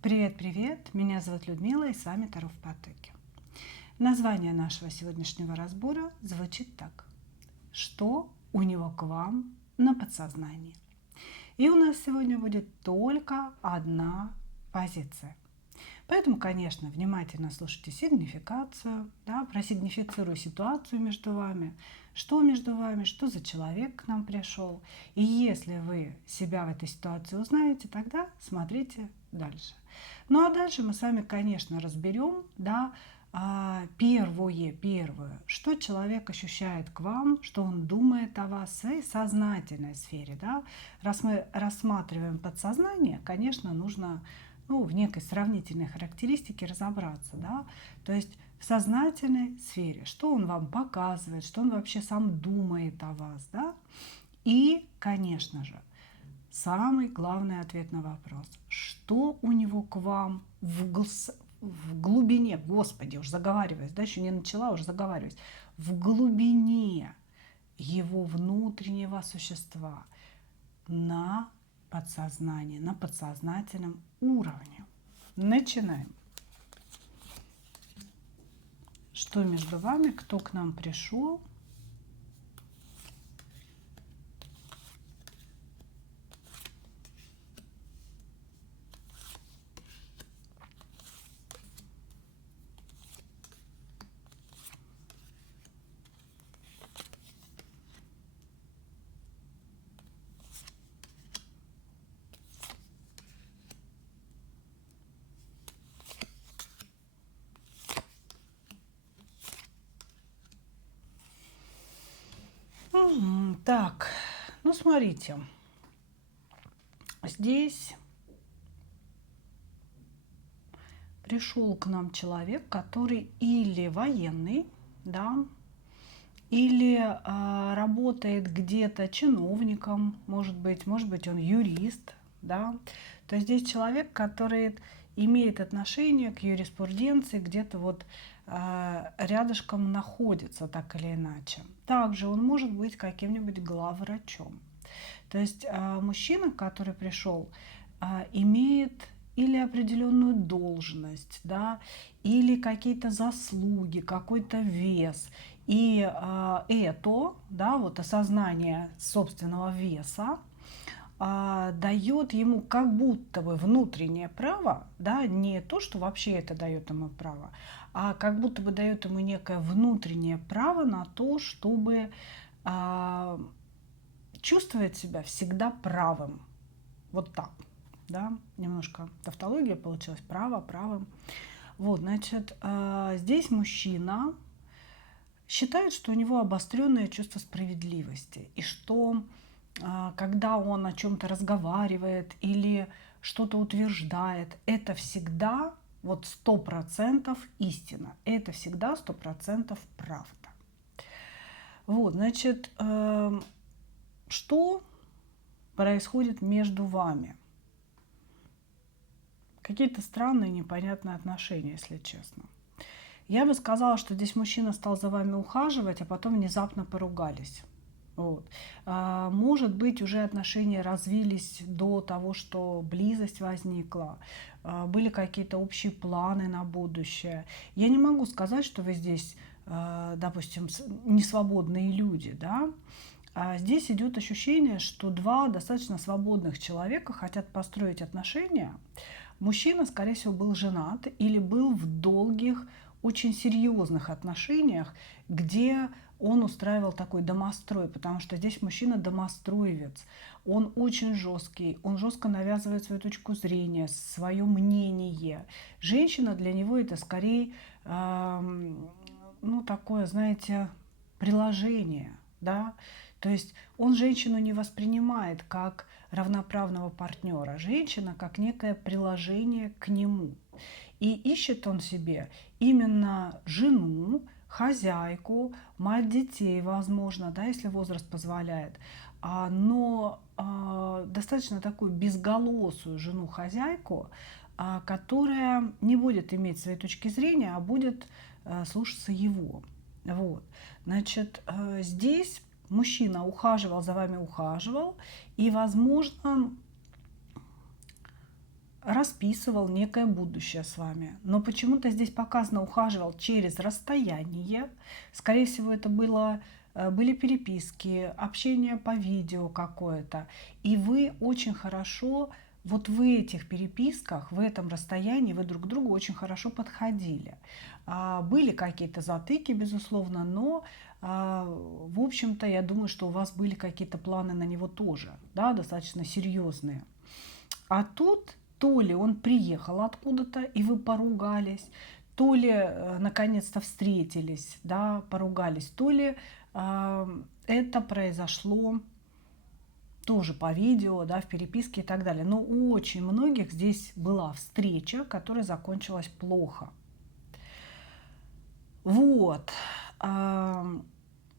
Привет-привет! Меня зовут Людмила и с вами Таро в потоке. Название нашего сегодняшнего разбора звучит так. Что у него к вам на подсознании? И у нас сегодня будет только одна позиция. Поэтому, конечно, внимательно слушайте сигнификацию, да, просигнифицирую ситуацию между вами, что за человек к нам пришел. И если вы себя в этой ситуации узнаете, тогда смотрите дальше. Ну а дальше мы с вами, конечно, разберем, да, первое, что человек ощущает к вам, что он думает о вас в своей сознательной сфере. Да. Раз мы рассматриваем подсознание, конечно, нужно в некой сравнительной характеристике разобраться. Да. То есть в сознательной сфере, что он вам показывает, что он вообще сам думает о вас. Да. И, конечно же, самый главный ответ на вопрос, что у него к вам в глубине, господи, уже заговариваюсь, да, еще не начала, уже заговариваюсь, в глубине его внутреннего существа на подсознании, на подсознательном уровне. Начинаем. Что между вами, кто к нам пришел? Так, ну смотрите, здесь пришел к нам человек, который или военный, да, или работает где-то чиновником, может быть он юрист, да. То есть здесь человек, который имеет отношение к юриспруденции, где-то вот рядышком находится, так или иначе. Также он может быть каким-нибудь главврачом. То есть мужчина, который пришел, имеет или определенную должность, да, или какие-то заслуги, какой-то вес. И это, да, вот осознание собственного веса дает ему как будто бы внутреннее право, да, не то, что вообще это дает ему право, а как будто бы дает ему некое внутреннее право на то, чтобы чувствовать себя всегда правым. Вот так, да, немножко тавтология получилась, право, правым. Вот, значит, здесь мужчина считает, что у него обостренное чувство справедливости, и что когда он о чем-то разговаривает или что-то утверждает, это всегда вот 100% истина, это всегда 100% правда. Вот, значит, что происходит между вами? Какие-то странные, непонятные отношения, если честно. Я бы сказала, что здесь мужчина стал за вами ухаживать, а потом внезапно поругались. Вот. Может быть, уже отношения развились до того, что близость возникла, были какие-то общие планы на будущее. Я не могу сказать, что вы здесь, допустим, несвободные люди, да? Здесь идет ощущение, что два достаточно свободных человека хотят построить отношения. Мужчина, скорее всего, был женат или был в долгих, очень серьезных отношениях, где он устраивал такой домострой, потому что здесь мужчина домостроевец. Он очень жесткий, он жестко навязывает свою точку зрения, свое мнение. Женщина для него это скорее, такое, знаете, приложение, да. То есть он женщину не воспринимает как равноправного партнера, женщина как некое приложение к нему. И ищет он себе именно жену, хозяйку, мать детей, возможно, да, если возраст позволяет, но достаточно такую безголосую жену-хозяйку, которая не будет иметь своей точки зрения, а будет слушаться его. Вот. Значит, здесь мужчина ухаживал за вами, и, возможно, расписывал некое будущее с вами, но почему-то здесь показано ухаживал через расстояние. Скорее всего, это были переписки, общение по видео какое-то. И вы очень хорошо, вот в этих переписках, в этом расстоянии вы друг к другу очень хорошо подходили. Были какие-то затыки, безусловно, но, в общем-то, я думаю, что у вас были какие-то планы на него тоже, да, достаточно серьезные. А тут то ли он приехал откуда-то, и вы поругались, то ли наконец-то встретились, да, поругались, то ли это произошло тоже по видео, да, в переписке и так далее. Но у очень многих здесь была встреча, которая закончилась плохо. Вот. На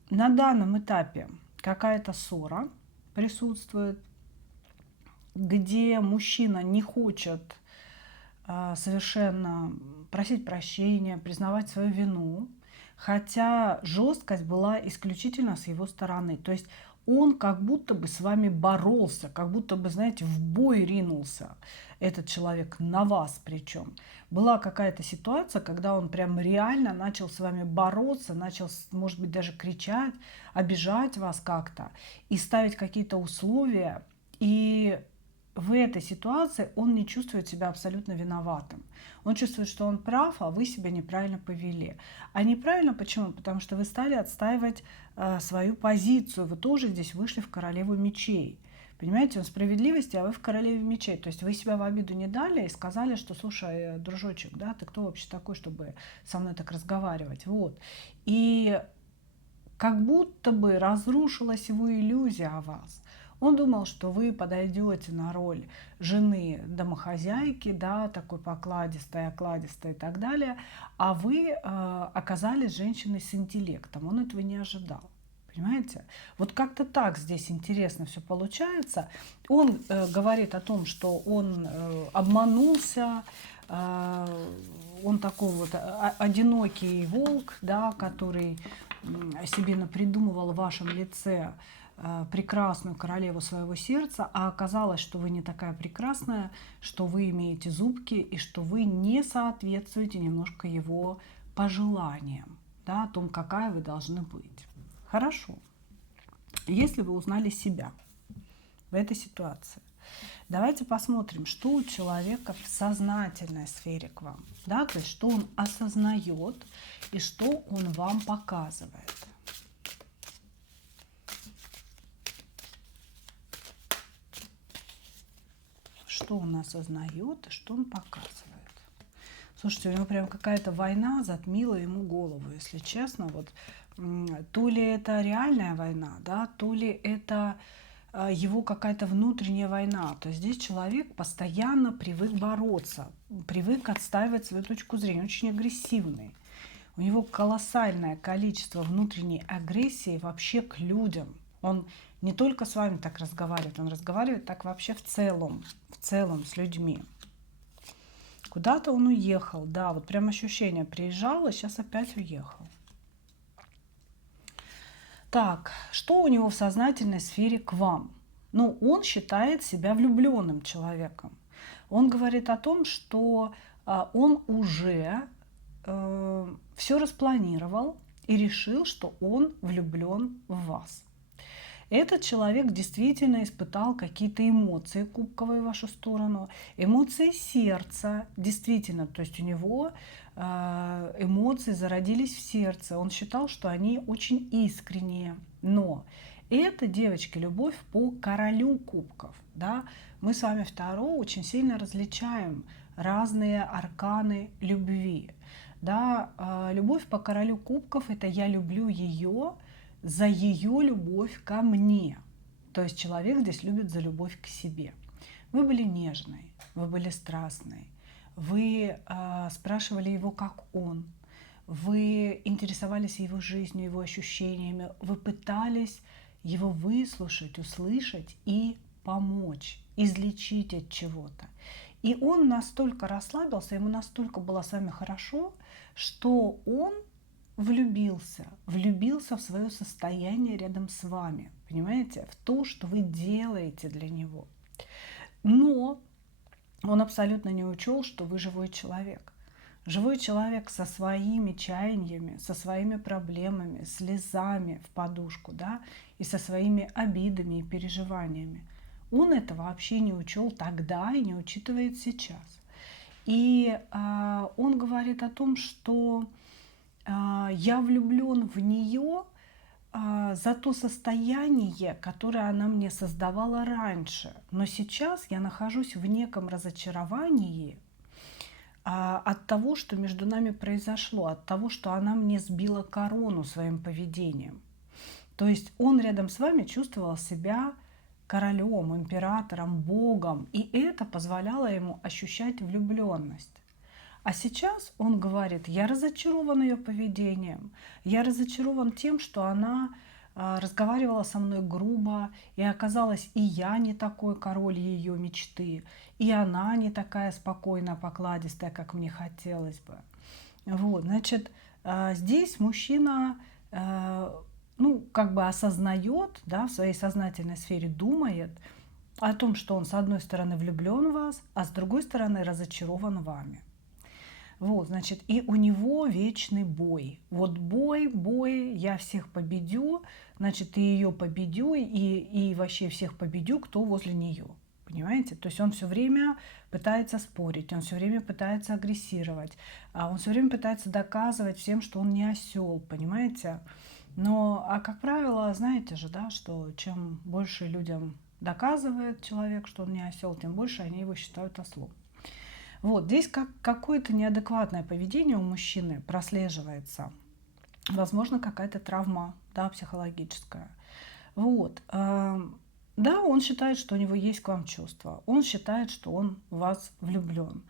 данном этапе какая-то ссора присутствует, где мужчина не хочет совершенно просить прощения, признавать свою вину, хотя жесткость была исключительно с его стороны. То есть он как будто бы с вами боролся, как будто бы, знаете, в бой ринулся этот человек, на вас причем. Была какая-то ситуация, когда он прям реально начал с вами бороться, начал, может быть, даже кричать, обижать вас как-то и ставить какие-то условия. И в этой ситуации он не чувствует себя абсолютно виноватым. Он чувствует, что он прав, а вы себя неправильно повели. А неправильно почему? Потому что вы стали отстаивать свою позицию. Вы тоже здесь вышли в королеву мечей. Понимаете, он справедливости, а вы в королеве мечей. То есть вы себя в обиду не дали и сказали, что, слушай, дружочек, да, ты кто вообще такой, чтобы со мной так разговаривать? Вот. И как будто бы разрушилась его иллюзия о вас. Он думал, что вы подойдете на роль жены домохозяйки, да, такой покладистой, окладистой и так далее, а вы оказались женщиной с интеллектом. Он этого не ожидал. Понимаете? Вот как-то так здесь интересно все получается. Он говорит о том, что он обманулся, он такой вот одинокий волк, да, который себе напридумывал в вашем лице прекрасную королеву своего сердца, а оказалось, что вы не такая прекрасная, что вы имеете зубки и что вы не соответствуете немножко его пожеланиям, да, о том, какая вы должны быть. Хорошо. Если вы узнали себя в этой ситуации, давайте посмотрим, что у человека в сознательной сфере к вам, да, то есть что он осознает и что он вам показывает. Что он осознает и что он показывает. Слушайте, у него прям какая-то война затмила ему голову, если честно. Вот то ли это реальная война, да, то ли это его какая-то внутренняя война. То есть здесь человек постоянно привык бороться, привык отстаивать свою точку зрения, очень агрессивный. У него колоссальное количество внутренней агрессии вообще к людям. Он не только с вами так разговаривает, он разговаривает так вообще в целом с людьми. Куда-то он уехал, да, вот прям ощущение, приезжал, и сейчас опять уехал. Так, что у него в сознательной сфере к вам? Ну, он считает себя влюбленным человеком. Он говорит о том, что он уже все распланировал и решил, что он влюблен в вас. Этот человек действительно испытал какие-то эмоции кубковые в вашу сторону, эмоции сердца, действительно, то есть у него эмоции зародились в сердце, он считал, что они очень искренние, но это, девочки, любовь по королю кубков, да, мы с вами в Таро очень сильно различаем разные арканы любви, да, любовь по королю кубков – это я люблю ее за ее любовь ко мне. То есть человек здесь любит за любовь к себе. Вы были нежной, вы были страстной, вы спрашивали его, как он, вы интересовались его жизнью, его ощущениями, вы пытались его выслушать, услышать и помочь, излечить от чего-то. И он настолько расслабился, ему настолько было с вами хорошо, что он влюбился в свое состояние рядом с вами, понимаете, в то, что вы делаете для него. Но Он абсолютно не учел, что вы живой человек. Живой человек со своими чаяниями, со своими проблемами, слезами в подушку, да, и со своими обидами и переживаниями. Он это вообще не учел тогда и не учитывает сейчас. И он говорит о том, что я влюблен в нее за то состояние, которое она мне создавала раньше. Но сейчас я нахожусь в неком разочаровании от того, что между нами произошло, от того, что она мне сбила корону своим поведением. То есть он рядом с вами чувствовал себя королем, императором, богом, и это позволяло ему ощущать влюбленность. А сейчас он говорит, я разочарован ее поведением, я разочарован тем, что она разговаривала со мной грубо, и оказалось, и я не такой король ее мечты, и она не такая спокойная, покладистая, как мне хотелось бы. Вот, значит, здесь мужчина, ну, как бы осознает, да, в своей сознательной сфере думает о том, что он, с одной стороны, влюблен в вас, а с другой стороны, разочарован вами. Вот, значит, и у него вечный бой. Вот бой, я всех победю, значит, и ее победю, и вообще всех победю, кто возле нее. Понимаете? То есть он все время пытается спорить, он все время пытается агрессировать, он все время пытается доказывать всем, что он не осел, понимаете? Но, как правило, знаете же, да, что чем больше людям доказывает человек, что он не осел, тем больше они его считают ослом. Вот здесь какое-то неадекватное поведение у мужчины прослеживается. Возможно, какая-то травма, да, психологическая. Вот. Да, он считает, что у него есть к вам чувства. Он считает, что он в вас влюблен.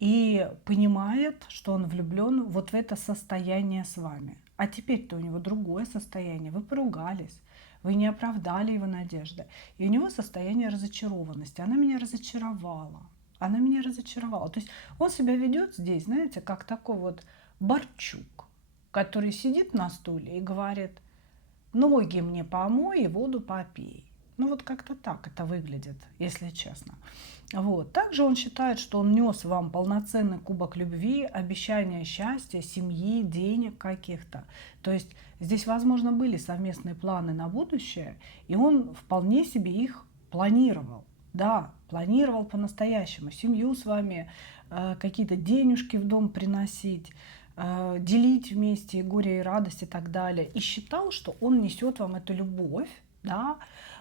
И понимает, что он влюблен вот в это состояние с вами. А теперь-то у него другое состояние. Вы поругались, вы не оправдали его надежды. И у него состояние разочарованности. Она меня разочаровала. Она меня разочаровала. То есть он себя ведет здесь, знаете, как такой вот Борчук, который сидит на стуле и говорит, ноги мне помой и воду попей. Ну вот как-то так это выглядит, если честно. Вот. Также он считает, что он нес вам полноценный кубок любви, обещания счастья, семьи, денег каких-то. То есть здесь, возможно, были совместные планы на будущее, и он вполне себе их планировал. Да, планировал по-настоящему семью с вами, какие-то денежки в дом приносить, делить вместе и горе, и радость и так далее. И считал, что он несет вам эту любовь, да,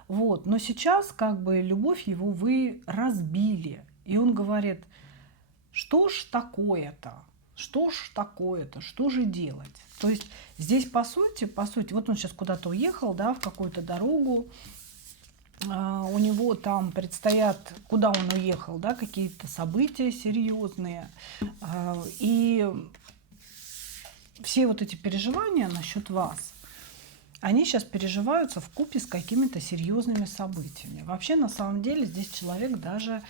вот. Но сейчас как бы любовь его вы разбили. И он говорит, что ж такое-то? Что ж такое-то? Что же делать? То есть здесь по сути, вот он сейчас куда-то уехал, да, в какую-то дорогу, у него там предстоят, куда он уехал, да, какие-то события серьезные. И все вот эти переживания насчет вас, они сейчас переживаются вкупе с какими-то серьезными событиями. Вообще, на самом деле, здесь человек даже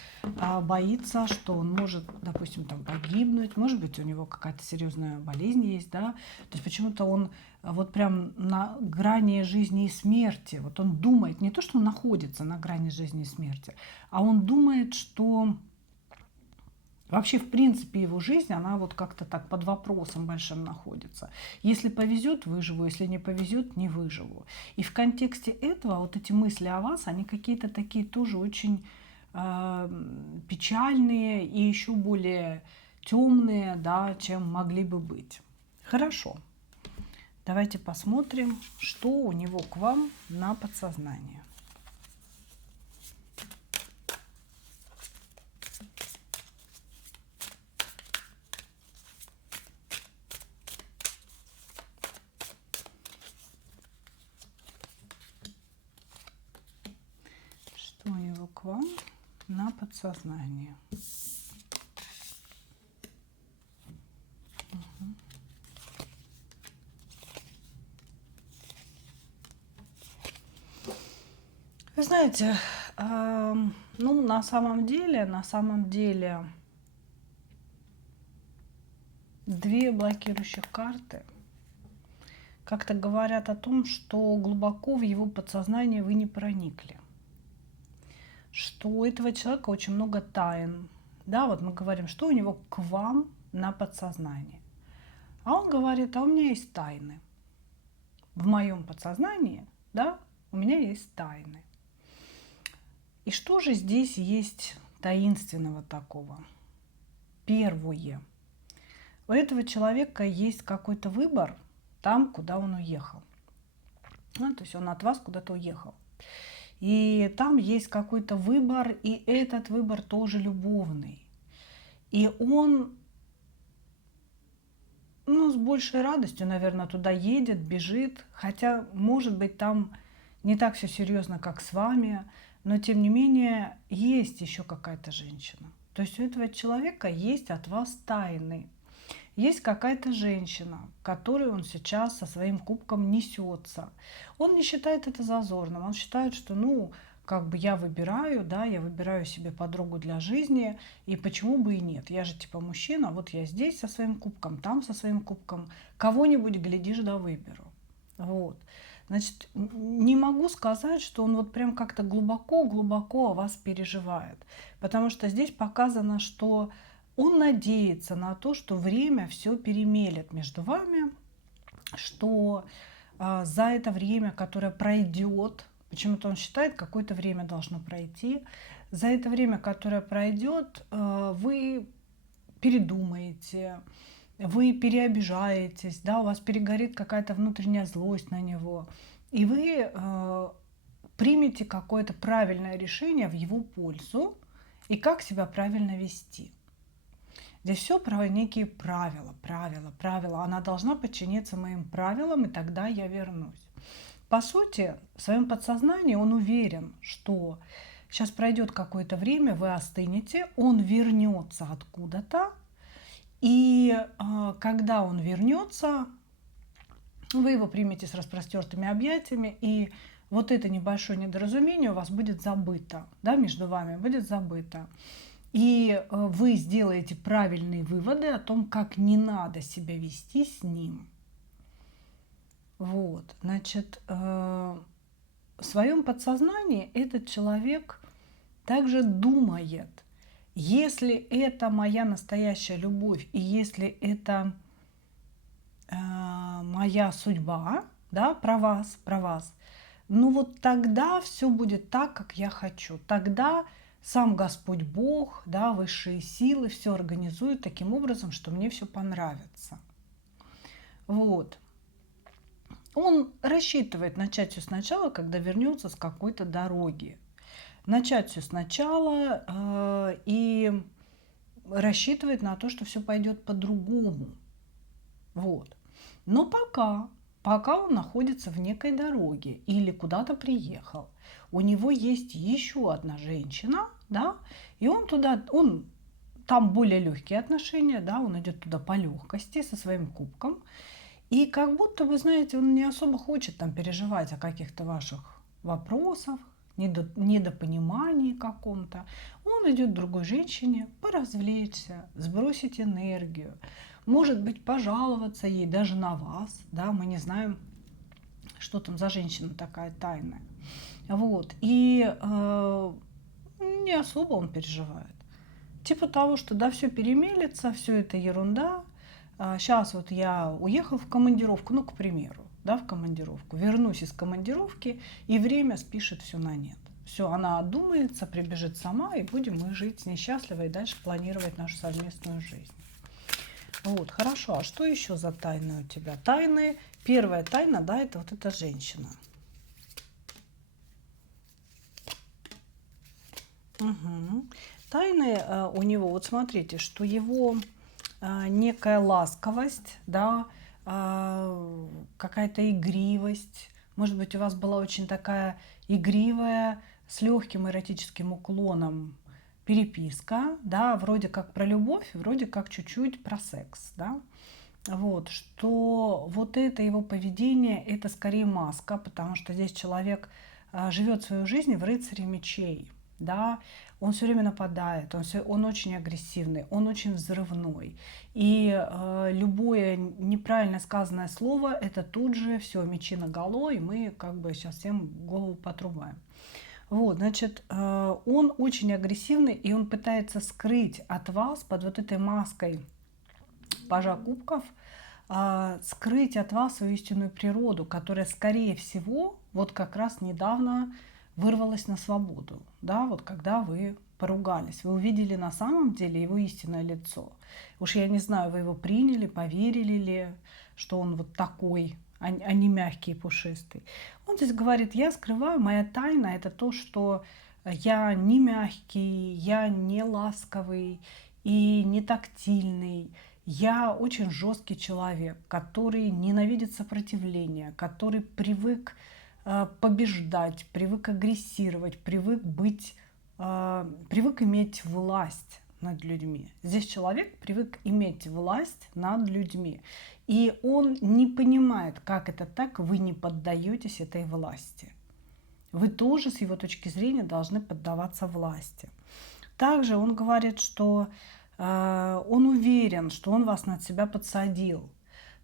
боится, что он может, допустим, там погибнуть, может быть, у него какая-то серьезная болезнь есть, да. То есть почему-то он вот прям на грани жизни и смерти. Вот он думает, не то, что он находится на грани жизни и смерти, а он думает, что вообще, в принципе, его жизнь, она вот как-то так под вопросом большим находится. Если повезет, выживу, если не повезет, не выживу. И в контексте этого вот эти мысли о вас, они какие-то такие тоже очень печальные и еще более темные, да, чем могли бы быть. Хорошо. Давайте посмотрим, что у него к вам на подсознание. Что у него к вам на подсознание? Вы знаете, ну, на самом деле, две блокирующих карты как-то говорят о том, что глубоко в его подсознание вы не проникли. Что у этого человека очень много тайн, Да, вот мы говорим, что у него к вам на подсознании. А он говорит, а у меня есть тайны. В моем подсознании, да, у меня есть тайны. И что же здесь есть таинственного такого? Первое. У этого человека есть какой-то выбор там, куда он уехал. Ну, то есть он от вас куда-то уехал. И там есть какой-то выбор, и этот выбор тоже любовный. И он, ну, с большей радостью, наверное, туда едет, бежит. Хотя, может быть, там не так все серьезно, как с вами, но, тем не менее, есть еще какая-то женщина. То есть у этого человека есть от вас тайны. Есть какая-то женщина, к которой он сейчас со своим кубком несется. Он не считает это зазорным. Он считает, что, ну, как бы я выбираю, да, я выбираю себе подругу для жизни, и почему бы и нет. Я же типа мужчина, вот я здесь со своим кубком, там со своим кубком. Кого-нибудь, глядишь, да выберу. Вот. Значит, не могу сказать, что он вот прям как-то глубоко-глубоко о вас переживает. Потому что здесь показано, что он надеется на то, что время все перемелет между вами, что за это время, которое пройдет, почему-то он считает, какое-то время должно пройти, за это время, которое пройдет, вы передумаете, вы переобижаетесь, да, у вас перегорит какая-то внутренняя злость на него, и вы примете какое-то правильное решение в его пользу и как себя правильно вести. Здесь все про некие правила. Она должна подчиниться моим правилам, и тогда я вернусь. По сути, в своем подсознании он уверен, что сейчас пройдет какое-то время, вы остынете, он вернется откуда-то, и когда он вернется, вы его примете с распростертыми объятиями, и вот это небольшое недоразумение у вас будет забыто, да, между вами будет забыто. И вы сделаете правильные выводы о том, как не надо себя вести с ним. Вот, значит, в своем подсознании этот человек также думает, если это моя настоящая любовь, и если это моя судьба, да, про вас, ну вот тогда все будет так, как я хочу. Тогда сам Господь Бог, да, высшие силы все организуют таким образом, что мне все понравится. Вот. Он рассчитывает начать все сначала, когда вернется с какой-то дороги. Начать все сначала и рассчитывает на то, что все пойдет по-другому. Вот. Но пока он находится в некой дороге или куда-то приехал, у него есть еще одна женщина, да, и он там более легкие отношения, да, он идет туда по легкости со своим кубком, и как будто, вы знаете, он не особо хочет там переживать о каких-то ваших вопросах, недопонимании каком-то. Он идет к другой женщине поразвлечься, сбросить энергию, может быть, пожаловаться ей даже на вас, да, мы не знаем, что там за женщина такая тайная. Вот, и не особо он переживает. Типа того, что да, все перемелется, все это ерунда. Сейчас вот я уехал в командировку, ну, к примеру, да, в командировку, вернусь из командировки, и время спишет все на нет. Все, она одумается, прибежит сама, и будем мы жить с ней счастливо и дальше планировать нашу совместную жизнь. Вот, хорошо. А что еще за тайны у тебя? Тайны. Первая тайна, да, это вот эта женщина. Угу. Тайны у него, вот смотрите, что его некая ласковость, да, какая-то игривость. Может быть, у вас была очень такая игривая, с легким эротическим уклоном переписка, да, вроде как про любовь, вроде как чуть-чуть про секс, да. Вот, что вот это его поведение, это скорее маска, потому что здесь человек живет свою жизнь в рыцаре мечей, да, он все время нападает, он очень агрессивный, он очень взрывной. И любое неправильно сказанное слово, это тут же все, мечи наголо, и мы как бы сейчас всем голову потрубаем. Вот, значит, он очень агрессивный, и он пытается скрыть от вас под вот этой маской пажа кубков, скрыть от вас свою истинную природу, которая, скорее всего, вот как раз недавно вырвалась на свободу, да, вот когда вы поругались, вы увидели на самом деле его истинное лицо. Уж я не знаю, вы его приняли, поверили ли, что он вот такой, а не мягкий и пушистый. Он здесь говорит, я скрываю, моя тайна это то, что я не мягкий, я не ласковый и не тактильный. Я очень жесткий человек, который ненавидит сопротивление, который привык побеждать, привык агрессировать, привык иметь власть над людьми. Здесь человек привык иметь власть над людьми. И он не понимает, как это так, вы не поддаетесь этой власти. Вы тоже, с его точки зрения, должны поддаваться власти. Также он говорит, что он уверен, что он вас над себя подсадил.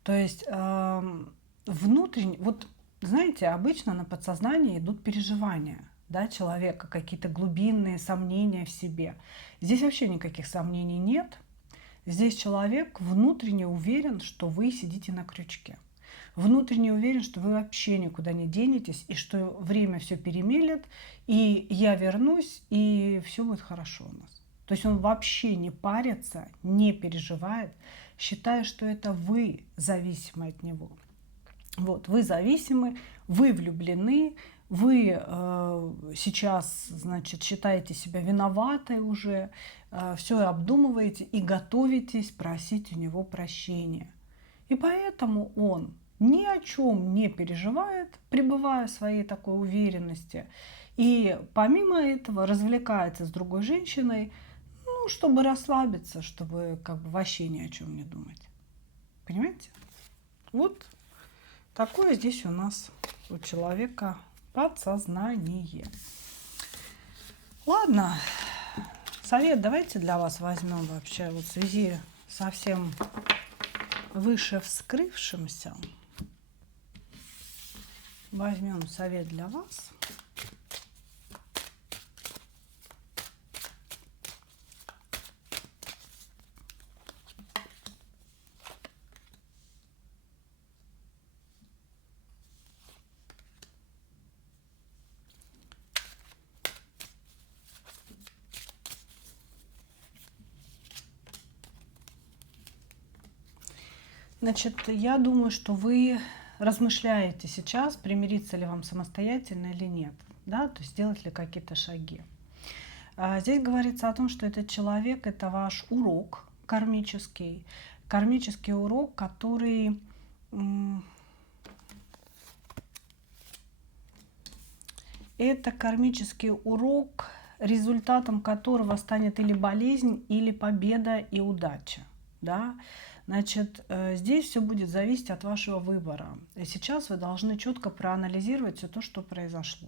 То есть внутренне, вот знаете, обычно на подсознание идут переживания, да, человека, какие-то глубинные сомнения в себе. Здесь вообще никаких сомнений нет. Здесь человек внутренне уверен, что вы сидите на крючке. Внутренне уверен, что вы вообще никуда не денетесь, и что время все перемелет, и я вернусь, и все будет хорошо у нас. То есть он вообще не парится, не переживает, считая, что это вы зависимы от него. Вот, вы зависимы, вы влюблены, вы сейчас, значит, считаете себя виноватой уже, все обдумываете и готовитесь просить у него прощения. И поэтому он ни о чем не переживает, пребывая в своей такой уверенности. И помимо этого развлекается с другой женщиной, ну, чтобы расслабиться, чтобы как бы вообще ни о чем не думать. Понимаете? Вот такое здесь у нас у человека подсознание. Ладно, совет давайте для вас возьмем вообще вот в связи со всем выше вскрывшимся. Возьмем совет для вас. Значит, я думаю, что вы размышляете сейчас, примириться ли вам самостоятельно или нет, да, то есть сделать ли какие-то шаги. Здесь говорится о том, что этот человек – это ваш урок кармический урок, который это кармический урок, результатом которого станет или болезнь, или победа и удача, да. Значит, здесь все будет зависеть от вашего выбора. И сейчас вы должны четко проанализировать все то, что произошло.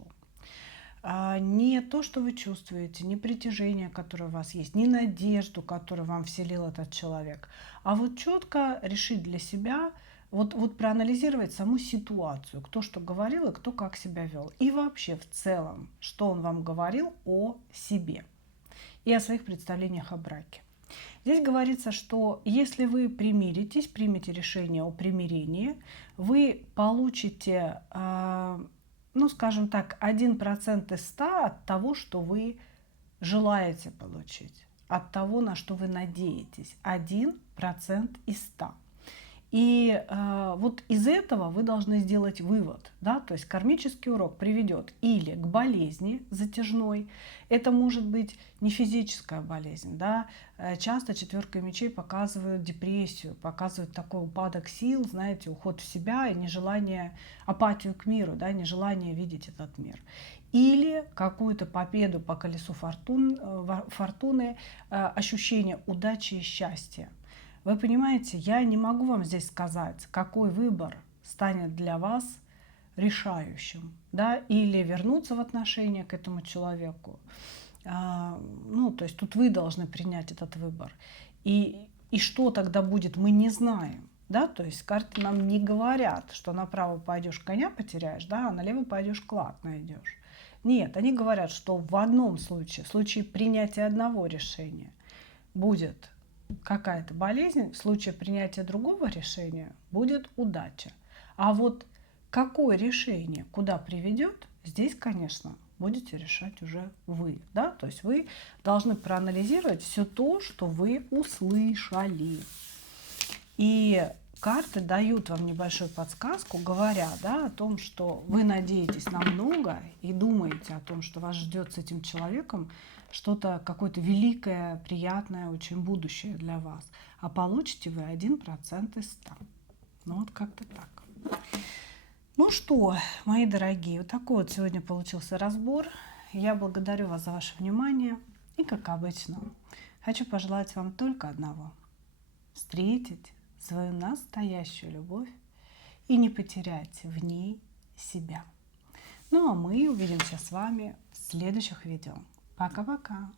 Не то, что вы чувствуете, не притяжение, которое у вас есть, не надежду, которую вам вселил этот человек, а вот четко решить для себя, вот проанализировать саму ситуацию, кто что говорил и кто как себя вел. И вообще в целом, что он вам говорил о себе и о своих представлениях о браке. Здесь говорится, что если вы примиритесь, примете решение о примирении, вы получите, ну, скажем так, 1% из 100 от того, что вы желаете получить, от того, на что вы надеетесь. 1% из 100. И вот из этого вы должны сделать вывод, да, то есть кармический урок приведет или к болезни затяжной, это может быть не физическая болезнь, да, часто четверка мечей показывают депрессию, показывают такой упадок сил, знаете, уход в себя и нежелание, апатию к миру, да, нежелание видеть этот мир. Или какую-то победу по колесу фортуны, ощущение удачи и счастья. Вы понимаете, я не могу вам здесь сказать, какой выбор станет для вас решающим, да, или вернуться в отношения к этому человеку. Ну, то есть тут вы должны принять этот выбор. И что тогда будет, мы не знаем, да, то есть карты нам не говорят, что направо пойдешь, коня потеряешь, да, а налево пойдешь, клад найдешь. Нет, они говорят, что в одном случае, в случае принятия одного решения, будет какая-то болезнь, в случае принятия другого решения будет удача. А вот какое решение куда приведет, здесь, конечно, будете решать уже вы. Да? То есть вы должны проанализировать все то, что вы услышали. И карты дают вам небольшую подсказку, говоря, да, о том, что вы надеетесь на много и думаете о том, что вас ждет с этим человеком что-то, какое-то великое, приятное, очень будущее для вас. А получите вы 1% из 100. Ну вот как-то так. Ну что, мои дорогие, вот такой вот сегодня получился разбор. Я благодарю вас за ваше внимание. И, как обычно, хочу пожелать вам только одного. Встретить свою настоящую любовь и не потерять в ней себя. Ну а мы увидимся с вами в следующих видео. Пока-пока!